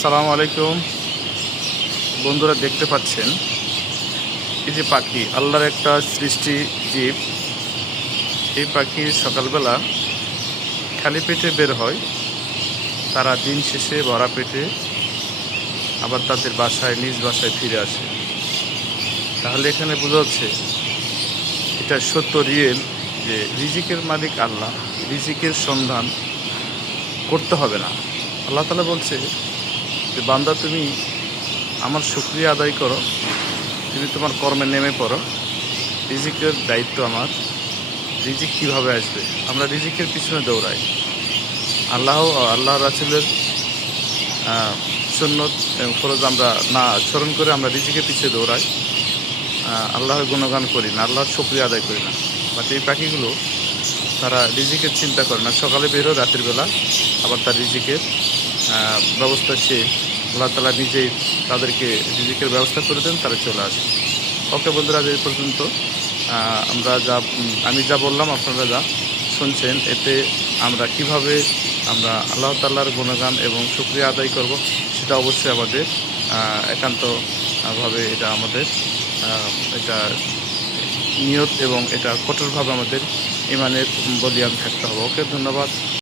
আসসালামু আলাইকুম বন্ধুরা, দেখতে পাচ্ছেন এই যে পাখি আল্লাহর একটা সৃষ্টি জীব। এই পাখি সকালবেলা খালি পেটে বের হয়, তারা দিন শেষে ভরা পেটে আবার তাদের বাসায় নিজ বাসায় ফিরে আসে। তাহলে এখানে বোঝা যাচ্ছে এটা সত্য, রিয়েল, যে রিজিকের মালিক আল্লাহ। রিজিকের সন্ধান করতে হবে না। আল্লাহ তাআলা বলছে যে বান্দা, তুমি আমার শুকরিয়া আদায় করো, তুমি তোমার কর্মে নেমে পড়ো, রিজিকের দায়িত্ব আমার। রিজিক কীভাবে আসবে? আমরা রিজিকের পিছনে দৌড়াই। আল্লাহ রাসূলের সুন্নত এবং ফরজ আমরা না স্মরণ করে আমরা রিজিকের পিছিয়ে দৌড়াই, আল্লাহর গুণগান করি না, আল্লাহর শুকরিয়া আদায় করি না। বাট এই পাখিগুলো তারা রিজিকের চিন্তা করে না। সকালে বেরো, রাতের বেলা আবার তার রিজিকের ব্যবস্থা সে আল্লাহ তাআলা নিজেই তাদেরকে রিজিকের ব্যবস্থা করে দেন, তারা চলে আসে। ওকে বন্ধুরা, আজ এই পর্যন্ত। আমি যা বললাম, আপনারা যা শুনছেন, এতে আমরা কিভাবে আমরা আল্লাহ তাআলার গুণগান এবং শুকরিয়া আদায় করব, সেটা অবশ্যই আমাদের একান্তভাবে এটা আমাদের এটা নিয়ত এবং এটা কঠোরভাবে আমাদের ইমানের বলিয়ান থাকতে হবে। ওকে, ধন্যবাদ।